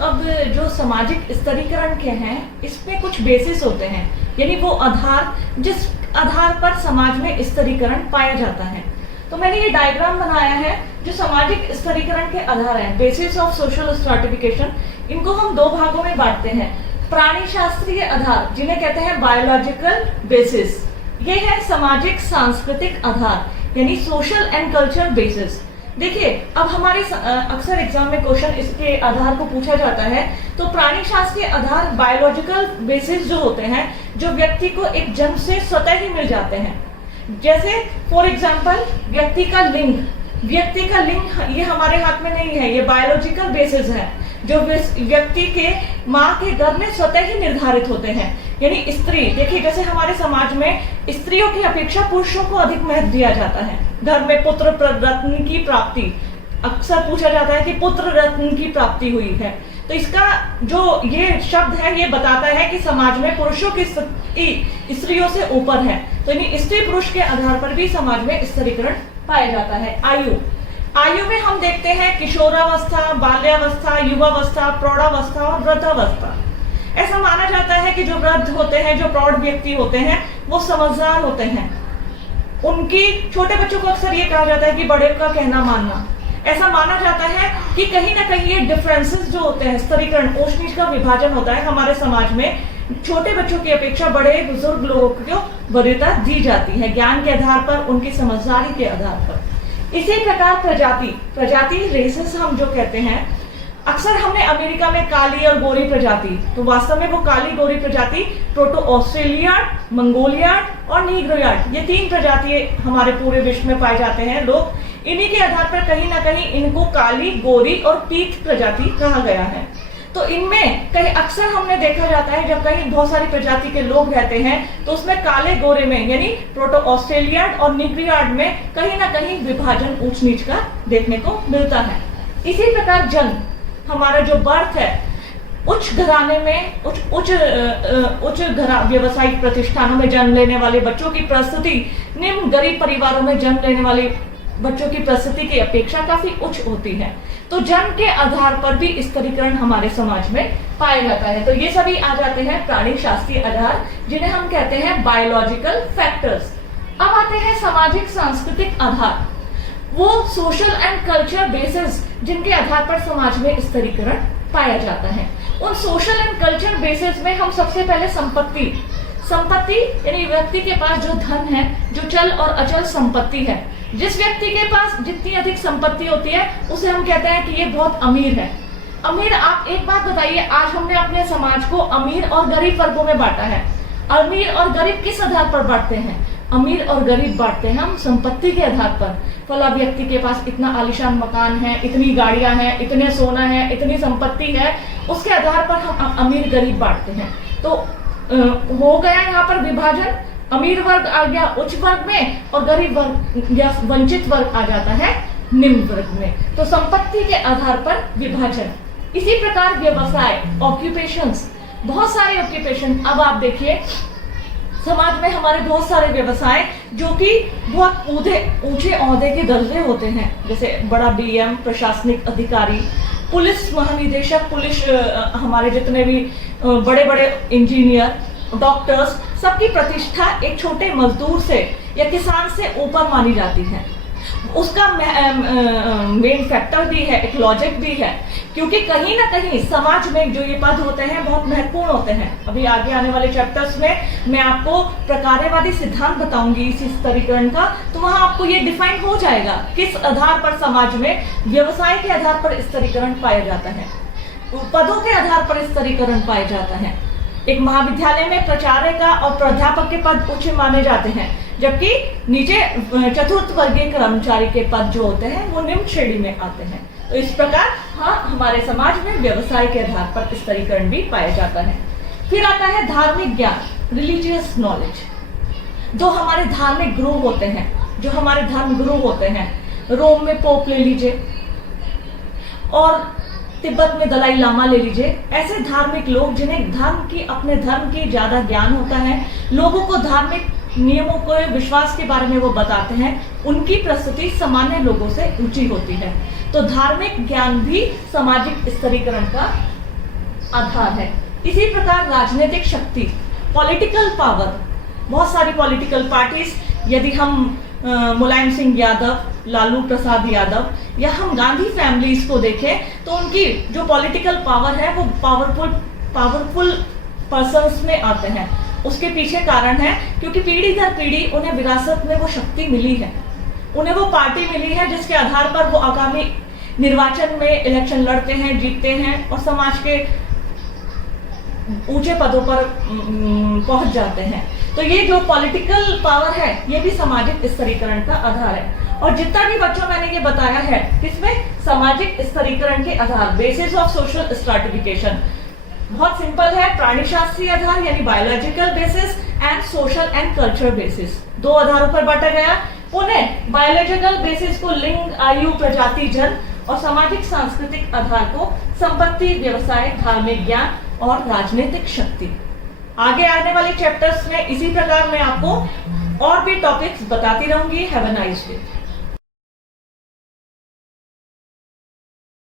अब जो सामाजिक स्तरीकरण के हैं इसमें कुछ बेसिस होते हैं, यानी वो आधार जिस आधार पर समाज में स्तरीकरण पाया जाता है। तो मैंने ये डायग्राम बनाया है जो सामाजिक स्तरीकरण के आधार हैं, बेसिस ऑफ सोशल स्ट्रैटिफिकेशन। इनको हम दो भागों में बांटते हैं। प्राणी शास्त्रीय आधार जिन्हें कहते हैं बायोलॉजिकल बेसिस, ये है सामाजिक सांस्कृतिक आधार यानी सोशल एंड कल्चर बेसिस। देखिए, अब हमारे अक्सर एग्जाम में क्वेश्चन इसके आधार को पूछा जाता है। तो प्राणी शास्त्रीय आधार बायोलॉजिकल बेसिस जो होते हैं, जो व्यक्ति को एक जन्म से स्वतः ही मिल जाते हैं। जैसे फॉर एग्जांपल व्यक्ति का लिंग ये हमारे हाथ में नहीं है, ये बायोलॉजिकल बेसिस है जो व्यक्ति के माँ के गर्भ में स्वतः ही निर्धारित होते हैं। यानी स्त्री, देखिए जैसे हमारे समाज में स्त्रियों की अपेक्षा पुरुषों को अधिक महत्व दिया जाता है। घर में पुत्र रत्न की प्राप्ति, अक्सर पूछा जाता है कि पुत्र रत्न की प्राप्ति हुई है। तो इसका जो ये शब्द है ये बताता है कि समाज में पुरुषों की स्त्रियों से ऊपर है। तो यानी स्त्री पुरुष के आधार पर भी समाज में स्तरीकरण पाया जाता है। आयु में हम देखते हैं किशोरावस्था, बाल्यावस्था, युवावस्था, प्रौढ़ावस्था और वृद्धावस्था। ऐसा माना जाता है कि जो वृद्ध होते हैं, जो प्रौढ़ व्यक्ति होते हैं, वो समझदार होते हैं। उनकी छोटे बच्चों को अक्सर ये कहा जाता है कि बड़े का कहना मानना। ऐसा माना जाता है कि कहीं ना कहीं ये डिफरेंसेस जो होते हैं, स्तरीकरण, ऊंच नीच का विभाजन होता है हमारे समाज में। छोटे बच्चों की अपेक्षा बड़े बुजुर्ग लोगों को वरीयता दी जाती है, ज्ञान के आधार पर, उनकी समझदारी के आधार पर। इसी प्रकार प्रजाति रेसेस हम जो कहते हैं, अक्सर हमने अमेरिका में काली और गोरी प्रजाति, तो वास्तव में वो काली गोरी प्रजाति प्रोटो ऑस्ट्रेलियाड, मंगोलियाड और नीग्रोयाड, ये 3 प्रजाति हमारे पूरे विश्व में पाए जाते हैं लोग। इन्हीं के आधार पर कहीं ना कहीं इनको काली, गोरी और पीठ प्रजाति कहा गया है। तो इनमें कहीं अक्सर हमने देखा जाता है जब कहीं बहुत सारी प्रजाति के लोग रहते हैं तो उसमें काले गोरे में यानी प्रोटो ऑस्ट्रेलियाड और नीग्रोयाड में कहीं ना कहीं विभाजन ऊंच नीच का देखने को मिलता है। इसी प्रकार जन्म, हमारा जो बर्थ है, उच्च घराने में उच्च व्यावसायिक प्रतिष्ठानों में जन्म लेने वाले बच्चों की प्रस्तुति निम्न गरीब परिवारों में जन्म लेने वाले बच्चों की प्रस्तुति की अपेक्षा काफी उच्च होती है। तो जन्म के आधार पर भी स्तरीकरण हमारे समाज में पाया जाता है। तो ये सभी आ जाते हैं प्राणी शास्त्रीय आधार, जिन्हें हम कहते हैं बायोलॉजिकल फैक्टर्स। अब आते हैं सामाजिक सांस्कृतिक आधार, वो सोशल एंड कल्चर बेसिस जिनके आधार पर समाज में स्तरीकरण पाया जाता है। उन सोशल एंड कल्चर बेसिस में हम सबसे पहले संपत्ति यानी व्यक्ति के पास जो धन है, जो चल और अचल संपत्ति है, जिस व्यक्ति के पास जितनी अधिक संपत्ति होती है उसे हम कहते हैं कि ये बहुत अमीर है। अमीर, आप एक बात बताइए, आज हमने अपने समाज को अमीर और गरीब वर्गों में बांटा है। अमीर और गरीब किस आधार पर बांटते हैं? अमीर और गरीब बांटते हैं हम संपत्ति के आधार पर। फला व्यक्ति के पास इतना आलीशान मकान है, इतनी गाड़ियां हैं, इतने सोना है, इतनी संपत्ति है, उसके आधार पर हम अमीर गरीब बांटते हैं। तो हो गया यहाँ पर विभाजन, अमीर वर्ग आ गया उच्च वर्ग में और गरीब वर्ग या वंचित वर्ग आ जाता है निम्न वर्ग में। तो संपत्ति के आधार पर विभाजन। इसी प्रकार व्यवसाय, ऑक्यूपेशंस, बहुत सारे ऑक्यूपेशन। अब आप देखिए समाज में हमारे बहुत सारे व्यवसाय जो कि बहुत ऊंचे ओहदे के दर्जे होते हैं, जैसे बड़ा बीएम, प्रशासनिक अधिकारी, पुलिस महानिदेशक, पुलिस हमारे जितने भी बड़े बड़े इंजीनियर, डॉक्टर्स, सबकी प्रतिष्ठा एक छोटे मजदूर से या किसान से ऊपर मानी जाती है। उसका मेन फैक्टर भी है, एक लॉजिक भी है, क्योंकि कहीं ना कहीं समाज में जो ये पद होते हैं बहुत महत्वपूर्ण होते हैं। अभी आगे आने वाले चैप्टर्स में मैं आपको प्रकारवादी सिद्धांत बताऊंगी इसी स्तरीकरण का, तो वहां आपको ये डिफाइन हो जाएगा किस आधार पर समाज में व्यवसाय के आधार पर स्तरीकरण पाया जाता है, पदों के आधार पर स्तरीकरण पाया जाता है। एक महाविद्यालय में प्राचार्य का और प्राध्यापक के पद उच्च माने जाते हैं, जबकि नीचे चतुर्थ वर्गीय कर्मचारी के पद जो होते हैं वो निम्न श्रेणी में आते हैं। तो इस प्रकार हाँ, हमारे समाज में व्यवसाय के आधार पर स्तरीकरण भी पाया जाता है। फिर आता है धार्मिक ज्ञान, रिलीजियस नॉलेज। जो हमारे धार्मिक गुरु होते हैं, जो हमारे धर्म गुरु होते हैं, रोम में पोप ले लीजिए और तिब्बत में दलाई लामा ले लीजिए, ऐसे धार्मिक लोग जिन्हें अपने धर्म की ज्यादा ज्ञान होता है, लोगों को धार्मिक नियमों को, विश्वास के बारे में वो बताते हैं, उनकी प्रस्तुति सामान्य लोगों से ऊंची होती है। तो धार्मिक ज्ञान भी सामाजिक स्तरीकरण का आधार है। इसी प्रकार राजनीतिक शक्ति, पॉलिटिकल पावर, बहुत सारी पॉलिटिकल पार्टीज, यदि हम मुलायम सिंह यादव, लालू प्रसाद यादव या हम गांधी फैमिलीज को देखें तो उनकी जो पॉलिटिकल पावर है वो पावरफुल पर्सन्स में आते हैं। उसके पीछे कारण है क्योंकि पीढ़ी दर पीढ़ी उन्हें विरासत में वो शक्ति मिली है, उन्हें वो पार्टी मिली है जिसके आधार पर वो आगामी निर्वाचन में इलेक्शन लड़ते हैं, जीतते हैं और समाज के ऊंचे पदों पर पहुंच जाते हैं। तो ये जो पॉलिटिकल पावर है ये भी सामाजिक स्तरीकरण का आधार है। और जितना भी बच्चों मैंने ये बताया है किसमें, सामाजिक स्तरीकरण के आधार, बेसिस ऑफ सोशल स्ट्रैटिफिकेशन, बहुत सिंपल है, प्राणी शास्त्रीय आधार यानी biological basis and social and cultural basis, दो आधारों पर बांटा गया। उन्हें बायोलॉजिकल बेसिस को लिंग, आयु, प्रजाति, जन और सामाजिक सांस्कृतिक आधार को संपत्ति, व्यवसाय, धार्मिक ज्ञान और राजनीतिक शक्ति। आगे आने वाले चैप्टर्स में इसी प्रकार मैं आपको और भी टॉपिक्स बताती रहूंगी। Have a nice day.